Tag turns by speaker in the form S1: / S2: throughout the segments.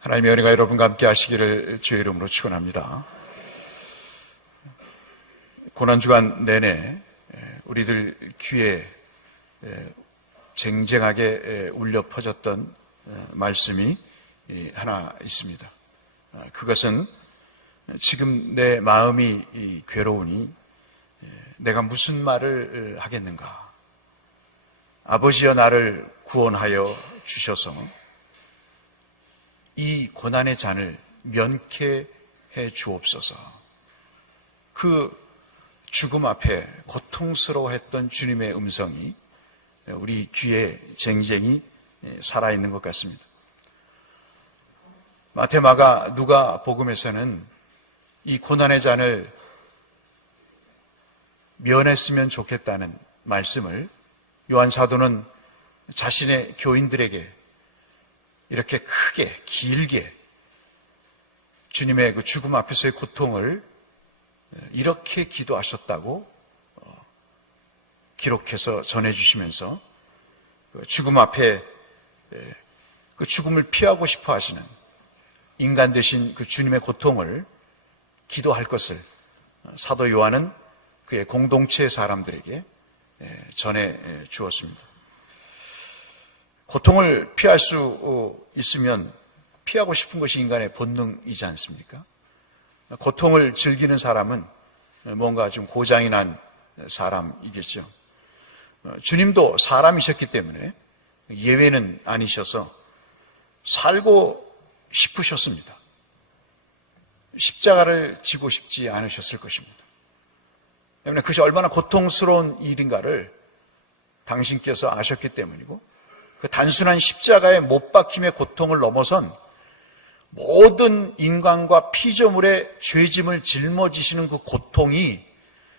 S1: 하나님의 은혜가 여러분과 함께 하시기를 주의 이름으로 축원합니다. 고난 주간 내내 우리들 귀에 쟁쟁하게 울려 퍼졌던 말씀이 하나 있습니다. 그것은 지금 내 마음이 괴로우니 내가 무슨 말을 하겠는가? 아버지여 나를 구원하여 주셔서 이 고난의 잔을 면케해 주옵소서. 그 죽음 앞에 고통스러워했던 주님의 음성이 우리 귀에 쟁쟁이 살아있는 것 같습니다. 마테마가 누가 복음에서는 이 고난의 잔을 면했으면 좋겠다는 말씀을 요한 사도는 자신의 교인들에게 이렇게 크게 길게 주님의 그 죽음 앞에서의 고통을 이렇게 기도하셨다고 어, 기록해서 전해주시면서 그 죽음 앞에 그 죽음을 피하고 싶어 하시는 인간 되신 그 주님의 고통을 기도할 것을 사도 요한은 그의 공동체 사람들에게 전해 주었습니다. 고통을 피할 수 있으면 피하고 싶은 것이 인간의 본능이지 않습니까? 고통을 즐기는 사람은 뭔가 좀 고장이 난 사람이겠죠. 주님도 사람이셨기 때문에 예외는 아니셔서 살고 싶으셨습니다. 십자가를 지고 싶지 않으셨을 것입니다. 때문에 그것이 얼마나 고통스러운 일인가를 당신께서 아셨기 때문이고 그 단순한 십자가의 못 박힘의 고통을 넘어선 모든 인간과 피조물의 죄짐을 짊어지시는 그 고통이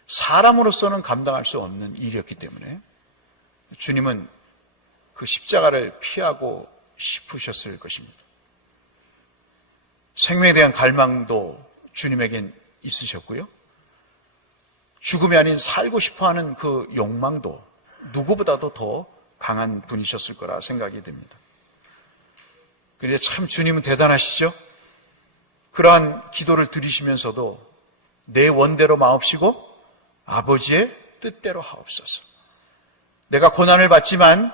S1: 사람으로서는 감당할 수 없는 일이었기 때문에 주님은 그 십자가를 피하고 싶으셨을 것입니다. 생명에 대한 갈망도 주님에겐 있으셨고요. 죽음이 아닌 살고 싶어 하는 그 욕망도 누구보다도 더 강한 분이셨을 거라 생각이 됩니다. 그런데 참 주님은 대단하시죠? 그러한 기도를 들으시면서도 내 원대로 마옵시고 아버지의 뜻대로 하옵소서. 내가 고난을 받지만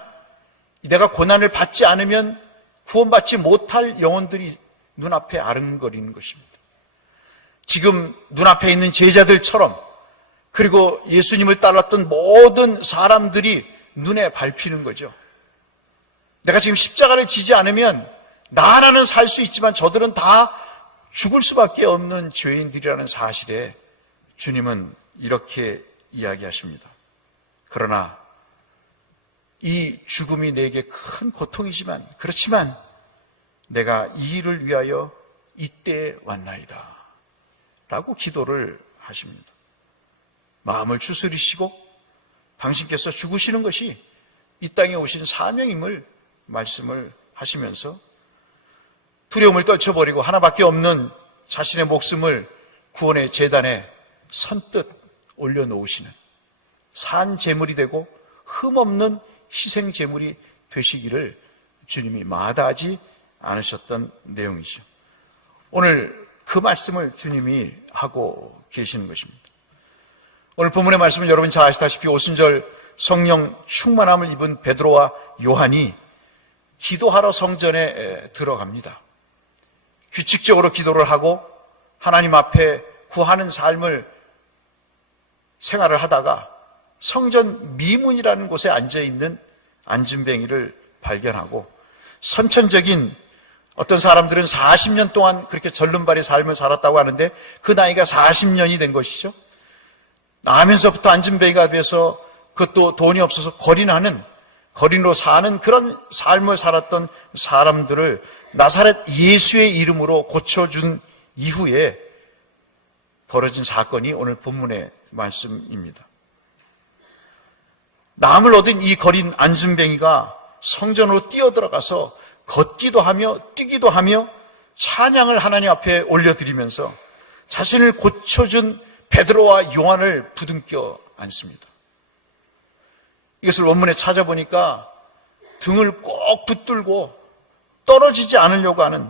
S1: 내가 고난을 받지 않으면 구원받지 못할 영혼들이 눈앞에 아른거리는 것입니다. 지금 눈앞에 있는 제자들처럼 그리고 예수님을 따랐던 모든 사람들이 눈에 밟히는 거죠. 내가 지금 십자가를 지지 않으면 나 하나는 살 수 있지만 저들은 다 죽을 수밖에 없는 죄인들이라는 사실에 주님은 이렇게 이야기하십니다. 그러나 이 죽음이 내게 큰 고통이지만 그렇지만 내가 이 일을 위하여 이때에 왔나이다. 라고 기도를 하십니다. 마음을 추스리시고 당신께서 죽으시는 것이 이 땅에 오신 사명임을 말씀을 하시면서 두려움을 떨쳐버리고 하나밖에 없는 자신의 목숨을 구원의 재단에 선뜻 올려놓으시는 산 제물이 되고 흠없는 희생 제물이 되시기를 주님이 마다하지 않으셨던 내용이죠. 오늘 그 말씀을 주님이 하고 계시는 것입니다. 오늘 본문의 말씀은 여러분 잘 아시다시피 오순절 성령 충만함을 입은 베드로와 요한이 기도하러 성전에 들어갑니다. 규칙적으로 기도를 하고 하나님 앞에 구하는 삶을 생활을 하다가 성전 미문이라는 곳에 앉아 있는 안진뱅이를 발견하고 선천적인 어떤 사람들은 40년 동안 그렇게 절름발의 삶을 살았다고 하는데 그 나이가 40년이 된 것이죠. 나면서부터 안진뱅이가 돼서 그것도 돈이 없어서 거린하는 거린으로 사는 그런 삶을 살았던 사람들을 나사렛 예수의 이름으로 고쳐준 이후에 벌어진 사건이 오늘 본문의 말씀입니다. 남을 얻은 이 거린 안순뱅이가 성전으로 뛰어들어가서 걷기도 하며 뛰기도 하며 찬양을 하나님 앞에 올려드리면서 자신을 고쳐준 베드로와 요한을 부둥켜 안습니다. 이것을 원문에 찾아보니까 등을 꼭 붙들고 떨어지지 않으려고 하는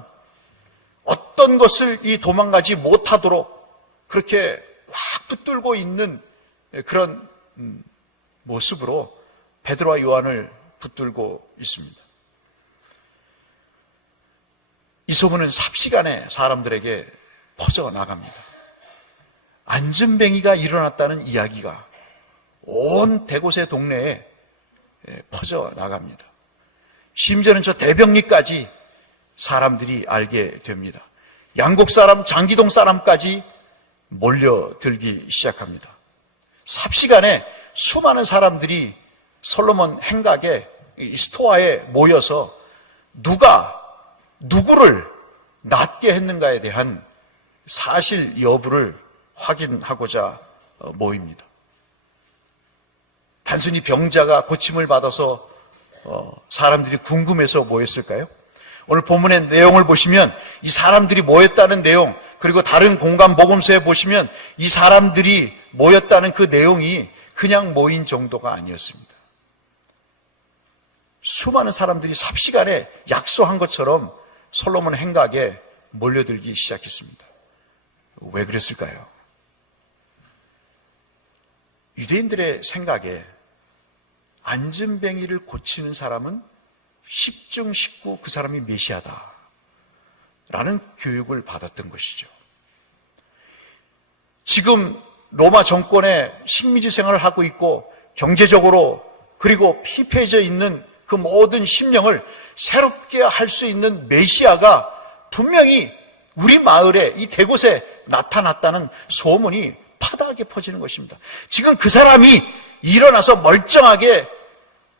S1: 어떤 것을 이 도망가지 못하도록 그렇게 확 붙들고 있는 그런 음, 모습으로 베드로와 요한을 붙들고 있습니다. 이 소문은 삽시간에 사람들에게 퍼져 나갑니다. 안전뱅이가 일어났다는 이야기가 온 대곳의 동네에 예, 퍼져 나갑니다. 심지어는 저 대병리까지 사람들이 알게 됩니다. 양곡 사람, 장기동 사람까지 몰려들기 시작합니다. 삽시간에 수많은 사람들이 솔로몬 행각에 이 스토아에 모여서 누가 누구를 낫게 했는가에 대한 사실 여부를 확인하고자 어, 모입니다. 단순히 병자가 고침을 받아서 어, 사람들이 궁금해서 모였을까요? 오늘 본문의 내용을 보시면 이 사람들이 모였다는 내용 그리고 다른 공간 모금서에 보시면 이 사람들이 모였다는 그 내용이 그냥 모인 정도가 아니었습니다. 수많은 사람들이 삽시간에 약속한 것처럼 솔로몬 행각에 몰려들기 시작했습니다. 왜 그랬을까요? 유대인들의 생각에 안전뱅이를 고치는 사람은 10중 19 그 사람이 메시아다. 라는 교육을 받았던 것이죠. 지금 로마 정권의 식민지 생활을 하고 있고 경제적으로 그리고 피폐해져 있는 그 모든 심령을 새롭게 할 수 있는 메시아가 분명히 우리 마을에 이 대곳에 나타났다는 소문이 파다하게 퍼지는 것입니다. 지금 그 사람이 일어나서 멀쩡하게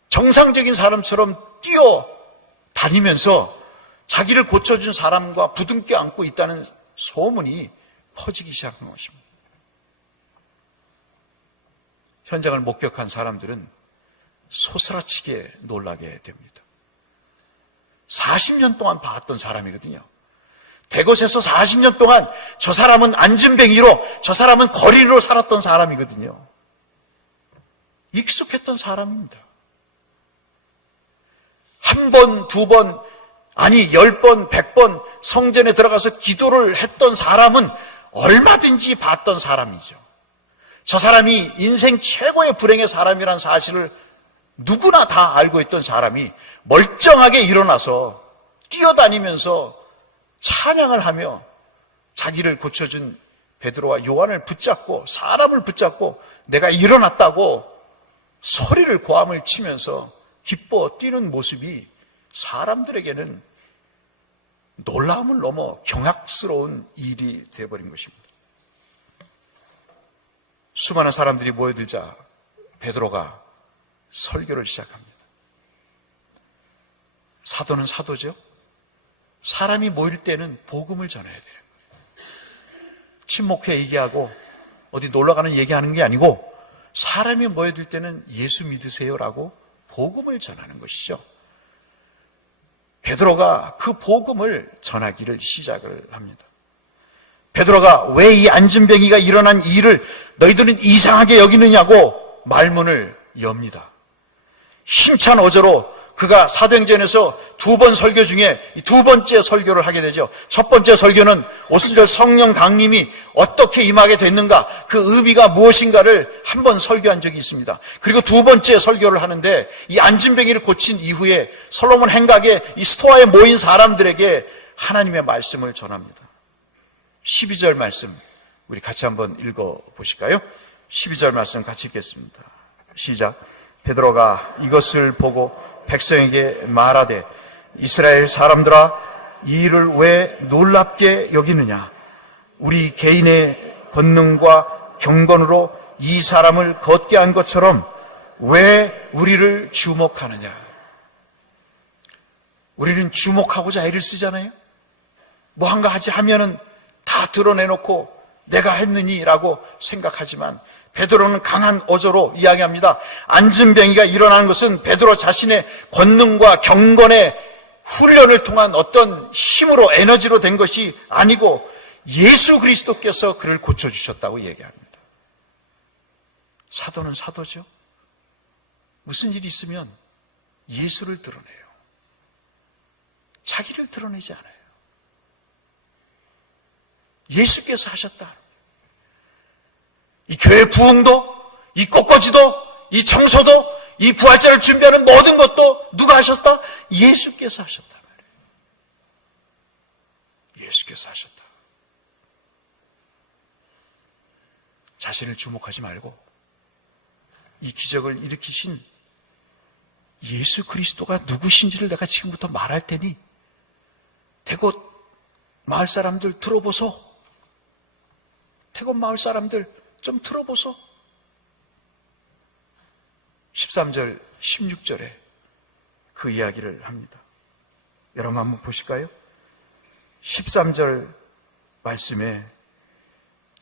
S1: 정상적인 사람처럼 뛰어 다니면서 자기를 고쳐준 사람과 부둥켜 안고 있다는 소문이 퍼지기 시작한 것입니다. 현장을 목격한 사람들은 소스라치게 놀라게 됩니다. 40년 동안 봐왔던 사람이거든요. 대곳에서 40년 동안 저 사람은 안전뱅이로 저 사람은 거리로 살았던 사람이거든요. 익숙했던 사람입니다. 한 번, 두 번, 아니 열 번, 백 번 성전에 들어가서 기도를 했던 사람은 얼마든지 봤던 사람이죠. 저 사람이 인생 최고의 불행의 사람이란 사실을 누구나 다 알고 있던 사람이 멀쩡하게 일어나서 뛰어다니면서 찬양을 하며 자기를 고쳐준 베드로와 요한을 붙잡고 사람을 붙잡고 내가 일어났다고 소리를 고함을 치면서 기뻐 뛰는 모습이 사람들에게는 놀라움을 넘어 경악스러운 일이 되어버린 것입니다. 수많은 사람들이 모여들자 베드로가 설교를 시작합니다. 사도는 사도죠. 사람이 모일 때는 복음을 전해야 거예요. 친목회 얘기하고 어디 놀러 가는 얘기하는 게 아니고 사람이 모여들 때는 예수 믿으세요라고 복음을 전하는 것이죠. 베드로가 그 복음을 전하기를 시작을 합니다. 베드로가 왜 이 안전뱅이가 일어난 일을 너희들은 이상하게 여기느냐고 말문을 엽니다. 힘찬 어조로 그가 사도행전에서 두 번 설교 중에 두 번째 설교를 하게 되죠. 첫 번째 설교는 오순절 성령 강림이 어떻게 임하게 됐는가, 그 의미가 무엇인가를 한 번 설교한 적이 있습니다. 그리고 두 번째 설교를 하는데 이 안진뱅이를 고친 이후에 솔로몬 행각에 이 스토아에 모인 사람들에게 하나님의 말씀을 전합니다. 12절 말씀 우리 같이 한번 읽어 보실까요? 12절 말씀 같이 읽겠습니다. 시작. 베드로가 이것을 보고 백성에게 말하되 이스라엘 사람들아 이 일을 왜 놀랍게 여기느냐? 우리 개인의 권능과 경건으로 이 사람을 걷게 한 것처럼 왜 우리를 주목하느냐? 우리는 주목하고자 애를 쓰잖아요. 뭐 한가 하지 하면은 다 드러내놓고 내가 했느니라고 생각하지만 베드로는 강한 어조로 이야기합니다. 안전병이가 일어나는 것은 베드로 자신의 권능과 경건의 훈련을 통한 어떤 힘으로 에너지로 된 것이 아니고 예수 그리스도께서 그를 고쳐주셨다고 얘기합니다. 사도는 사도죠. 무슨 일이 있으면 예수를 드러내요. 자기를 드러내지 않아요. 예수께서 하셨다. 이 교회 부흥도, 이 꽃꽂이도, 이 청소도, 이 부활절을 준비하는 모든 것도 누가 하셨다? 예수께서 하셨다 말이에요. 예수께서 하셨다. 자신을 주목하지 말고 이 기적을 일으키신 예수 그리스도가 누구신지를 내가 지금부터 말할 테니 대곳 마을 사람들 들어보소. 태국 마을 사람들 좀 들어보소. 13절, 16절에 그 이야기를 합니다. 여러분 한번 보실까요? 13절 말씀에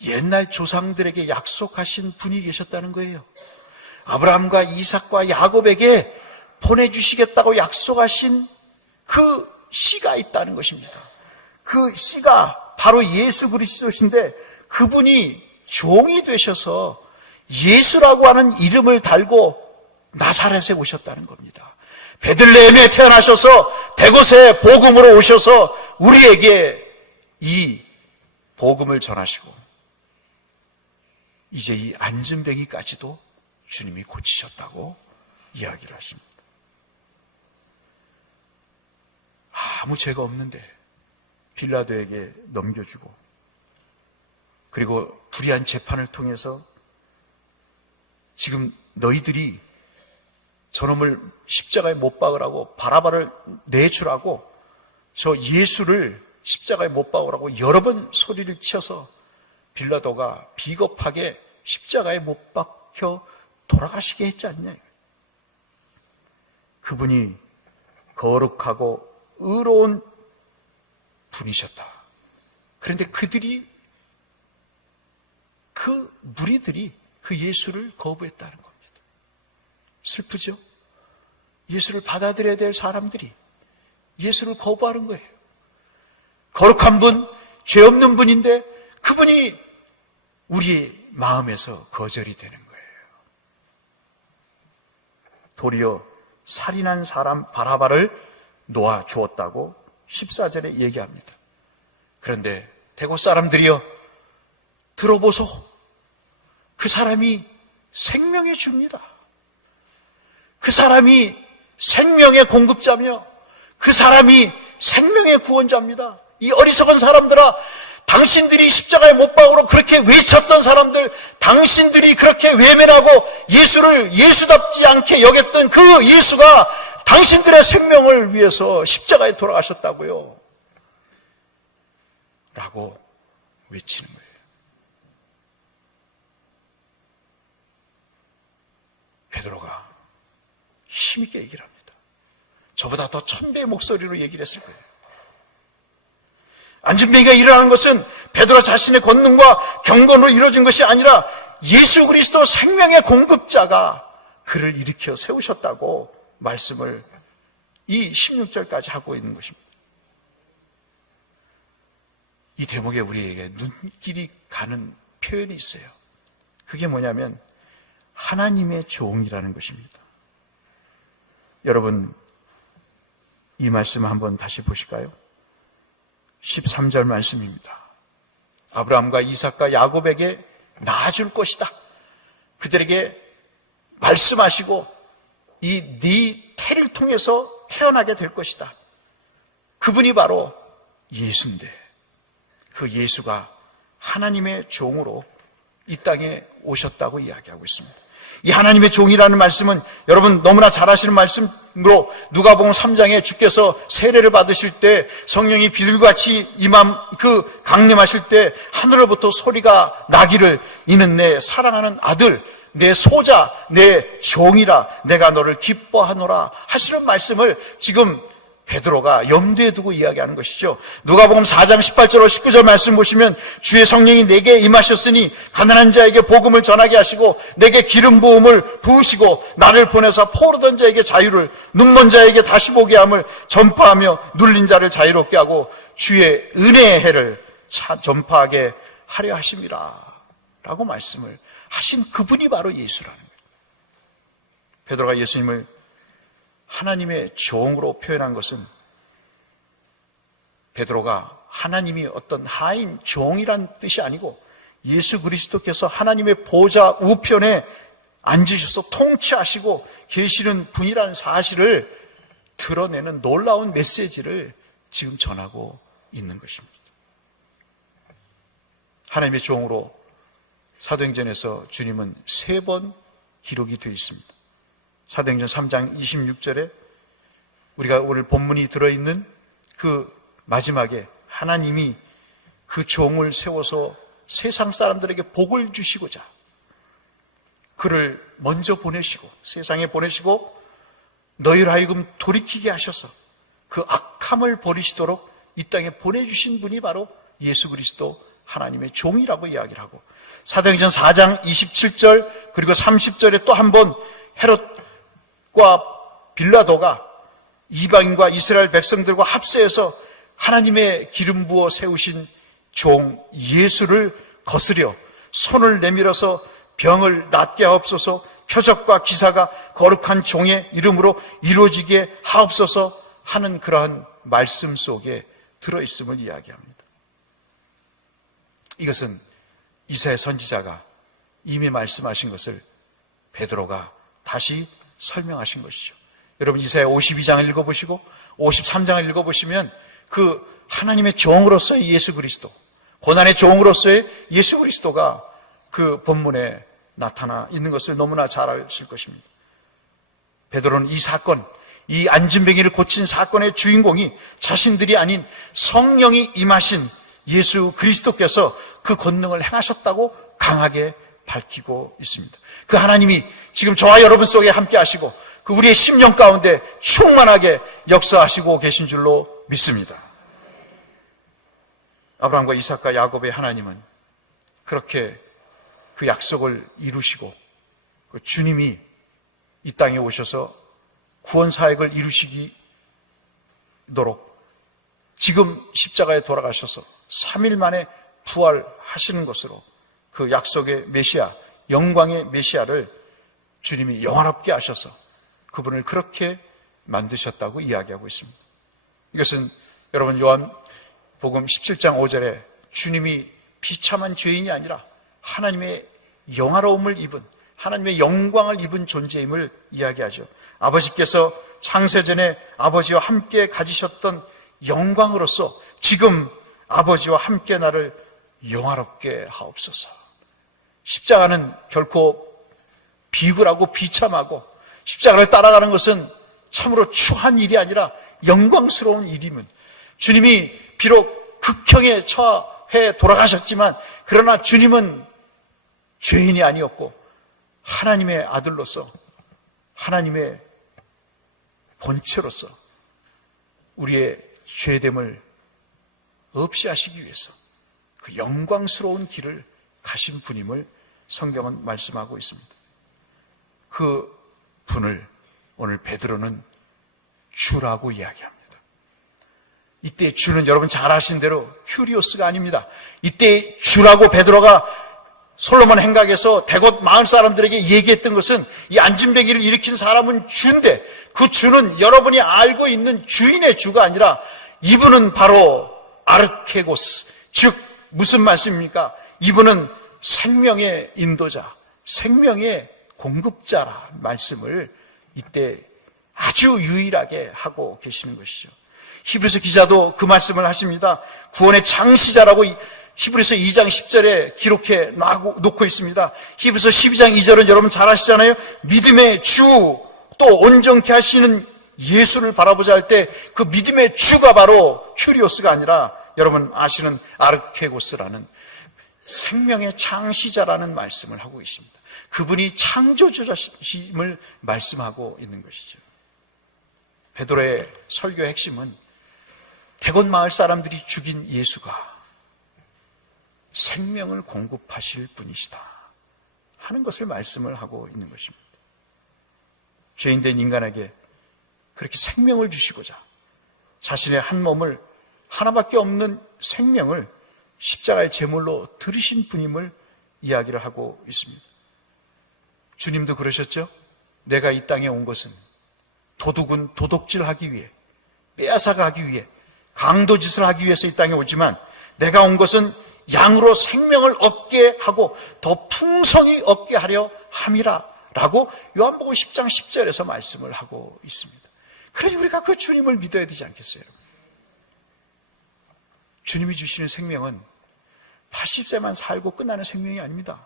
S1: 옛날 조상들에게 약속하신 분이 계셨다는 거예요. 아브라함과 이삭과 야곱에게 보내주시겠다고 약속하신 그 씨가 있다는 것입니다. 그 씨가 바로 예수 그리스도신데 그분이 종이 되셔서 예수라고 하는 이름을 달고 나사렛에 오셨다는 겁니다. 베들레헴에 태어나셔서 대곳에 복음으로 오셔서 우리에게 이 복음을 전하시고 이제 이 안전뱅이까지도 주님이 고치셨다고 이야기를 하십니다. 아무 죄가 없는데 빌라도에게 넘겨주고 그리고 불의한 재판을 통해서 지금 너희들이 저놈을 십자가에 못 박으라고 바라바를 내주라고 저 예수를 십자가에 못 박으라고 여러 번 소리를 치어서 빌라도가 비겁하게 십자가에 못 박혀 돌아가시게 했지 않냐. 그분이 거룩하고 의로운 분이셨다. 그런데 그들이 그 무리들이 그 예수를 거부했다는 겁니다. 슬프죠? 예수를 받아들여야 될 사람들이 예수를 거부하는 거예요. 거룩한 분, 죄 없는 분인데 그분이 우리의 마음에서 거절이 되는 거예요. 도리어 살인한 사람 바라바를 놓아 주었다고 14절에 얘기합니다. 그런데 대구 사람들이여 들어보소. 그 사람이 생명의 주입니다. 그 사람이 생명의 공급자며 그 사람이 생명의 구원자입니다. 이 어리석은 사람들아, 당신들이 십자가의 못박으로 그렇게 외쳤던 사람들, 당신들이 그렇게 외면하고 예수를 예수답지 않게 여겼던 그 예수가 당신들의 생명을 위해서 십자가에 돌아가셨다고요. 라고 외치는 거예요. 베드로가 힘있게 얘기를 합니다. 저보다 더 천배의 목소리로 얘기를 했을 거예요. 안전뱅이가 일어나는 것은 베드로 자신의 권능과 경건으로 이루어진 것이 아니라 예수 그리스도 생명의 공급자가 그를 일으켜 세우셨다고 말씀을 이 16절까지 하고 있는 것입니다. 이 대목에 우리에게 눈길이 가는 표현이 있어요. 그게 뭐냐면 하나님의 종이라는 것입니다. 여러분, 이 말씀 한번 다시 보실까요? 13절 말씀입니다. 아브라함과 이삭과 야곱에게 낳아줄 것이다. 그들에게 말씀하시고 이 네 태를 통해서 태어나게 될 것이다. 그분이 바로 예수인데 그 예수가 하나님의 종으로 이 땅에 오셨다고 이야기하고 있습니다. 이 하나님의 종이라는 말씀은 여러분 너무나 잘 아시는 말씀으로 누가복음 3장에 주께서 세례를 받으실 때 성령이 비둘같이 임함 그 강림하실 때 하늘로부터 소리가 나기를 이는 내 사랑하는 아들 내 소자 내 종이라 내가 너를 기뻐하노라 하시는 말씀을 지금 베드로가 염두에 두고 이야기하는 것이죠. 누가복음 4장 18절로 19절 말씀 보시면 주의 성령이 내게 임하셨으니 가난한 자에게 복음을 전하게 하시고 내게 기름 부음을 부으시고 나를 보내서 포르던 자에게 자유를 눈먼 자에게 다시 보게 함을 전파하며 눌린 자를 자유롭게 하고 주의 은혜의 해를 전파하게 하려 하심이라 라고 말씀을 하신 그분이 바로 예수라는 거예요. 베드로가 예수님을 하나님의 종으로 표현한 것은 베드로가 하나님이 어떤 하임 종이란 뜻이 아니고 예수 그리스도께서 하나님의 보좌 우편에 앉으셔서 통치하시고 계시는 분이라는 사실을 드러내는 놀라운 메시지를 지금 전하고 있는 것입니다. 하나님의 종으로 사도행전에서 주님은 세 번 기록이 되어 있습니다. 사도행전 3장 26절에 우리가 오늘 본문이 들어있는 그 마지막에 하나님이 그 종을 세워서 세상 사람들에게 복을 주시고자 그를 먼저 보내시고 세상에 보내시고 너희를 하여금 돌이키게 하셔서 그 악함을 버리시도록 이 땅에 보내주신 분이 바로 예수 그리스도 하나님의 종이라고 이야기를 하고 사도행전 4장 27절 그리고 30절에 또 한 번 헤롯 과 빌라도가 이방인과 이스라엘 백성들과 합세해서 하나님의 기름 부어 세우신 종 예수를 거스려 손을 내밀어서 병을 낫게 하옵소서 표적과 기사가 거룩한 종의 이름으로 이루어지게 하옵소서 하는 그러한 말씀 속에 들어있음을 이야기합니다. 이것은 이사야 선지자가 이미 말씀하신 것을 베드로가 다시 설명하신 것이죠. 여러분 이사야 52장을 읽어보시고 53장을 읽어보시면 그 하나님의 종으로서의 예수 그리스도, 고난의 종으로서의 예수 그리스도가 그 본문에 나타나 있는 것을 너무나 잘 아실 것입니다. 베드로는 이 사건, 이 안진뱅이를 고친 사건의 주인공이 자신들이 아닌 성령이 임하신 예수 그리스도께서 그 권능을 행하셨다고 강하게 밝히고 있습니다. 그 하나님이 지금 저와 여러분 속에 함께 하시고 그 우리의 심령 가운데 충만하게 역사하시고 계신 줄로 믿습니다. 아브라함과 이삭과 야곱의 하나님은 그렇게 그 약속을 이루시고 그 주님이 이 땅에 오셔서 구원 사역을 이루시기도록 지금 십자가에 돌아가셔서 3일 만에 부활하시는 것으로 그 약속의 메시아, 영광의 메시아를 주님이 영원롭게 하셔서 그분을 그렇게 만드셨다고 이야기하고 있습니다. 이것은 여러분 요한 복음 17장 5절에 주님이 비참한 죄인이 아니라 하나님의 영화로움을 입은 하나님의 영광을 입은 존재임을 이야기하죠. 아버지께서 창세전에 아버지와 함께 가지셨던 영광으로서 지금 아버지와 함께 나를 영화롭게 하옵소서. 십자가는 결코 비굴하고 비참하고 십자가를 따라가는 것은 참으로 추한 일이 아니라 영광스러운 일임은 주님이 비록 극형에 처해 돌아가셨지만 그러나 주님은 죄인이 아니었고 하나님의 아들로서 하나님의 본체로서 우리의 죄됨을 없이 하시기 위해서 그 영광스러운 길을 가신 분임을 성경은 말씀하고 있습니다. 그 분을 오늘 베드로는 주라고 이야기합니다. 이때 주는 여러분 잘 아신 대로 큐리오스가 아닙니다. 이때 주라고 베드로가 솔로몬 행각에서 대곳 마을 사람들에게 얘기했던 것은 이 안진뱅이를 일으킨 사람은 주인데 그 주는 여러분이 알고 있는 주인의 주가 아니라 이분은 바로 아르케고스 즉 무슨 말씀입니까? 이분은 생명의 인도자, 생명의 공급자라 말씀을 이때 아주 유일하게 하고 계시는 것이죠. 히브리서 기자도 그 말씀을 하십니다. 구원의 창시자라고 히브리서 2장 10절에 기록해 놓고 있습니다. 히브리서 12장 2절은 여러분 잘 아시잖아요. 믿음의 주, 또 온전케 하시는 예수를 바라보자 할 때 그 믿음의 주가 바로 큐리오스가 아니라 여러분 아시는 아르케고스라는 생명의 창시자라는 말씀을 하고 있습니다. 그분이 창조주자심을 말씀하고 있는 것이죠. 베드로의 설교의 핵심은 대곤 마을 사람들이 죽인 예수가 생명을 공급하실 분이시다 하는 것을 말씀을 하고 있는 것입니다. 죄인된 인간에게 그렇게 생명을 주시고자 자신의 한 몸을 하나밖에 없는 생명을 십자가의 제물로 들으신 분임을 이야기를 하고 있습니다. 주님도 그러셨죠? 내가 이 땅에 온 것은 도둑은 도둑질하기 위해 빼앗아가기 위해 강도 짓을 하기 위해서 이 땅에 오지만 내가 온 것은 양으로 생명을 얻게 하고 더 풍성히 얻게 하려 함이라 라고 요한복음 10장 10절에서 말씀을 하고 있습니다. 그러니 우리가 그 주님을 믿어야 되지 않겠어요? 주님이 주시는 생명은 80세만 살고 끝나는 생명이 아닙니다.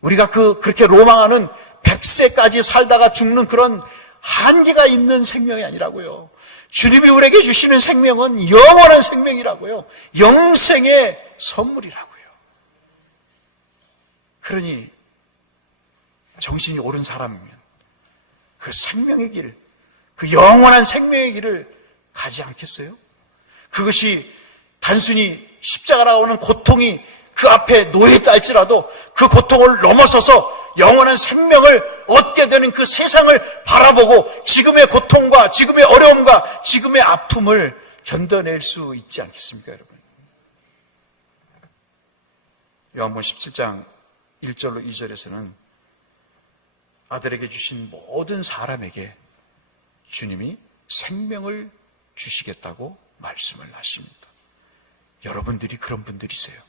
S1: 우리가 그, 그렇게 로망하는 100세까지 살다가 죽는 그런 한계가 있는 생명이 아니라고요. 주님이 우리에게 주시는 생명은 영원한 생명이라고요. 영생의 선물이라고요. 그러니 정신이 옳은 사람이면 그 생명의 길, 그 영원한 생명의 길을 가지 않겠어요? 그것이 단순히 십자가라고 하는 고통이 그 앞에 놓여있다 할지라도 그 고통을 넘어서서 영원한 생명을 얻게 되는 그 세상을 바라보고 지금의 고통과 지금의 어려움과 지금의 아픔을 견뎌낼 수 있지 않겠습니까, 여러분? 요한복음 17장 1절로 2절에서는 아들에게 주신 모든 사람에게 주님이 생명을 주시겠다고 말씀을 하십니다. 여러분들이 그런 분들이세요.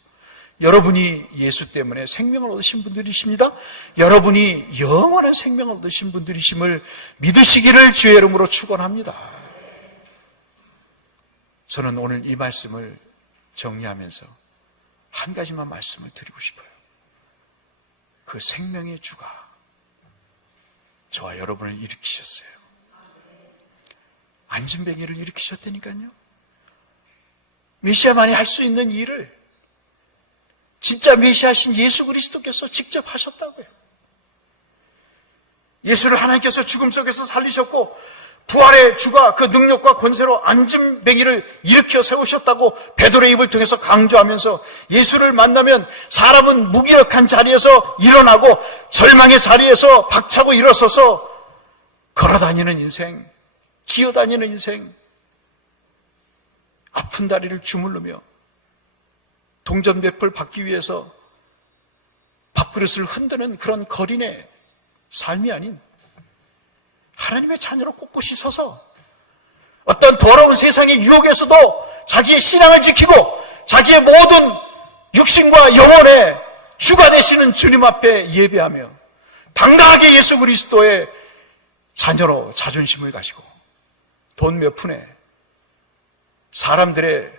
S1: 여러분이 예수 때문에 생명을 얻으신 분들이십니다. 여러분이 영원한 생명을 얻으신 분들이심을 믿으시기를 주의 이름으로 축원합니다. 저는 오늘 이 말씀을 정리하면서 한 가지만 말씀을 드리고 싶어요. 그 생명의 주가 저와 여러분을 일으키셨어요. 안진뱅이를 일으키셨다니까요. 메시아만이 할 수 있는 일을 진짜 메시아신 예수 그리스도께서 직접 하셨다고요. 예수를 하나님께서 죽음 속에서 살리셨고 부활의 주가 그 능력과 권세로 안진뱅이를 일으켜 세우셨다고 베드로의 입을 통해서 강조하면서 예수를 만나면 사람은 무기력한 자리에서 일어나고 절망의 자리에서 박차고 일어서서 걸어다니는 인생, 기어다니는 인생, 아픈 다리를 주물르며 동전배풀 받기 위해서 밥그릇을 흔드는 그런 거린의 삶이 아닌 하나님의 자녀로 꼿꼿이 서서 어떤 더러운 세상의 유혹에서도 자기의 신앙을 지키고 자기의 모든 육신과 영혼의 주가 되시는 주님 앞에 예배하며 당당하게 예수 그리스도의 자녀로 자존심을 가지고 돈 몇 푼에 사람들의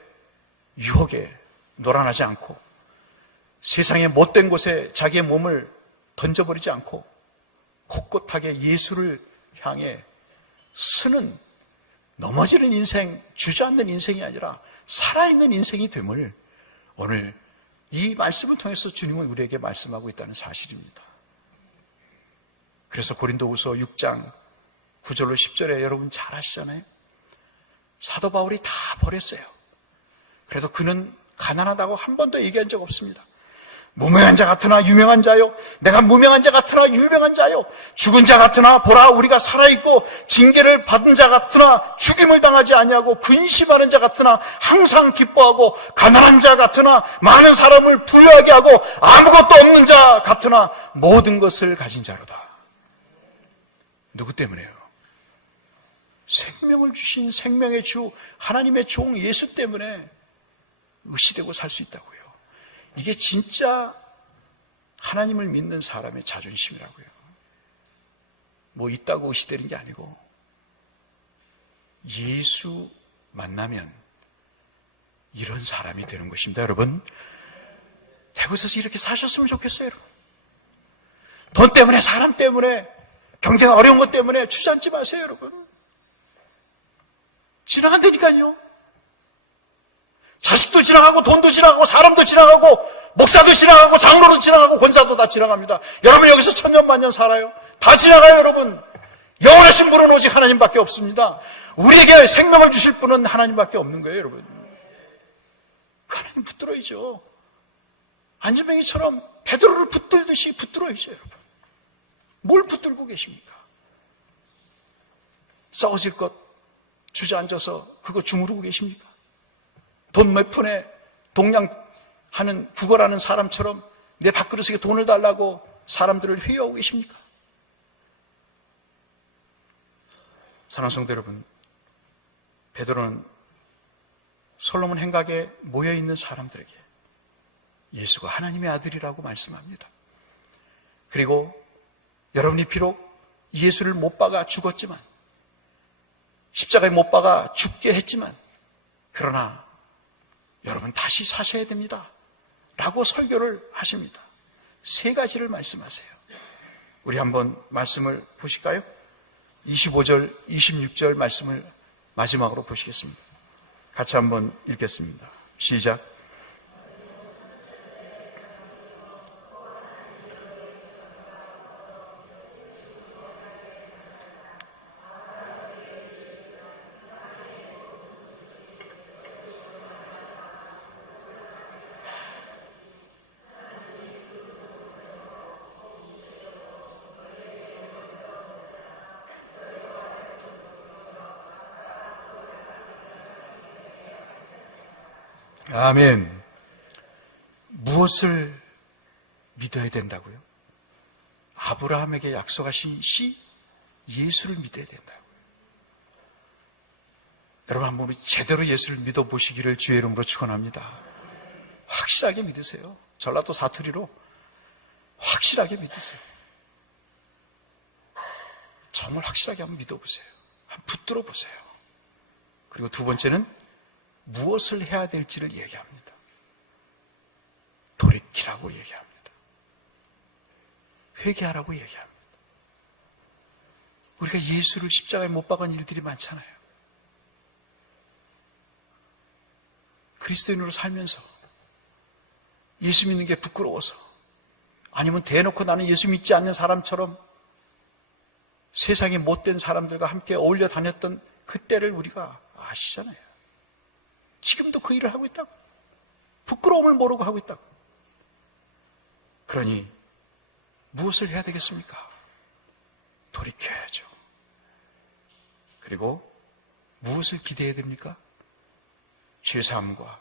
S1: 유혹에 놀아나지 않고 세상의 못된 곳에 자기의 몸을 던져버리지 않고 곳곳하게 예수를 향해 쓰는 넘어지는 인생, 주저앉는 인생이 아니라 살아있는 인생이 됨을 오늘 이 말씀을 통해서 주님은 우리에게 말씀하고 있다는 사실입니다. 그래서 고린도후서 6장 9절로 10절에 여러분 잘 아시잖아요. 사도 바울이 다 버렸어요. 그래도 그는 가난하다고 한 번도 얘기한 적 없습니다. 무명한 자 같으나 유명한 자요. 내가 무명한 자 같으나 유명한 자요. 죽은 자 같으나 보라 우리가 살아있고 징계를 받은 자 같으나 죽임을 당하지 아니하고 근심하는 자 같으나 항상 기뻐하고 가난한 자 같으나 많은 사람을 부유하게 하고 아무것도 없는 자 같으나 모든 것을 가진 자로다. 누구 때문에요? 생명을 주신 생명의 주 하나님의 종 예수 때문에 의시되고 살 수 있다고요. 이게 진짜 하나님을 믿는 사람의 자존심이라고요. 뭐 있다고 의시되는 게 아니고 예수 만나면 이런 사람이 되는 것입니다. 여러분, 대구에서 이렇게 사셨으면 좋겠어요. 여러분. 돈 때문에, 사람 때문에, 경제가 어려운 것 때문에 주저앉지 마세요, 여러분. 지나간다니까요. 자식도 지나가고 돈도 지나가고 사람도 지나가고 목사도 지나가고 장로도 지나가고 권사도 다 지나갑니다. 여러분 여기서 천년만년 살아요. 다 지나가요, 여러분. 영원하신 분은 오직 하나님밖에 없습니다. 우리에게 생명을 주실 분은 하나님밖에 없는 거예요, 여러분. 하나님 붙들어야죠. 안전뱅이처럼 베드로를 붙들듯이 붙들어야죠, 여러분. 뭘 붙들고 계십니까? 싸워질 것 주저앉아서 그거 주무르고 계십니까? 돈 몇 푼에 동냥하는 구걸하는 사람처럼 내 밥그릇에 돈을 달라고 사람들을 회유하고 계십니까? 사랑하는 성도 여러분, 베드로는 솔로몬 행각에 모여 있는 사람들에게 예수가 하나님의 아들이라고 말씀합니다. 그리고 여러분이 비록 예수를 못 박아 죽었지만 십자가에 못 박아 죽게 했지만 그러나 여러분 다시 사셔야 됩니다. 라고 설교를 하십니다. 세 가지를 말씀하세요. 우리 한번 말씀을 보실까요? 25절, 26절 말씀을 마지막으로 보시겠습니다. 같이 한번 읽겠습니다. 시작. 아멘. 무엇을 믿어야 된다고요? 아브라함에게 약속하신 시 예수를 믿어야 된다고요. 여러분 한번 우리 제대로 예수를 믿어 보시기를 주의 이름으로 축원합니다. 확실하게 믿으세요. 전라도 사투리로 확실하게 믿으세요. 정말 확실하게 한번 믿어보세요. 한번 붙들어 보세요. 그리고 두 번째는 무엇을 해야 될지를 얘기합니다. 돌이키라고 얘기합니다. 회개하라고 얘기합니다. 우리가 예수를 십자가에 못 박은 일들이 많잖아요. 그리스도인으로 살면서 예수 믿는 게 부끄러워서 아니면 대놓고 나는 예수 믿지 않는 사람처럼 세상에 못된 사람들과 함께 어울려 다녔던 그때를 우리가 아시잖아요. 지금도 그 일을 하고 있다고. 부끄러움을 모르고 하고 있다고. 그러니 무엇을 해야 되겠습니까? 돌이켜야죠. 그리고 무엇을 기대해야 됩니까? 죄사함과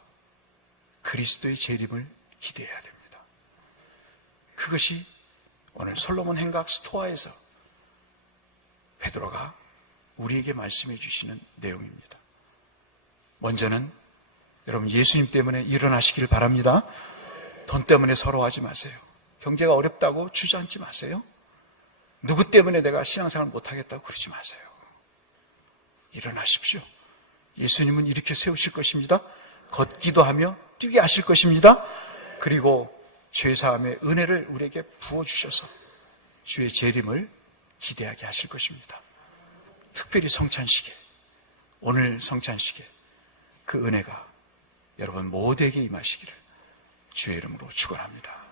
S1: 그리스도의 재림을 기대해야 됩니다. 그것이 오늘 솔로몬 행각 스토아에서 베드로가 우리에게 말씀해 주시는 내용입니다. 먼저는 여러분 예수님 때문에 일어나시기를 바랍니다. 돈 때문에 서러워하지 마세요. 경제가 어렵다고 주저앉지 마세요. 누구 때문에 내가 신앙생활 못하겠다고 그러지 마세요. 일어나십시오. 예수님은 이렇게 세우실 것입니다. 걷기도 하며 뛰게 하실 것입니다. 그리고 죄사함의 은혜를 우리에게 부어주셔서 주의 재림을 기대하게 하실 것입니다. 특별히 성찬식에, 오늘 성찬식에 그 은혜가 여러분 모두에게 임하시기를 주의 이름으로 축원합니다.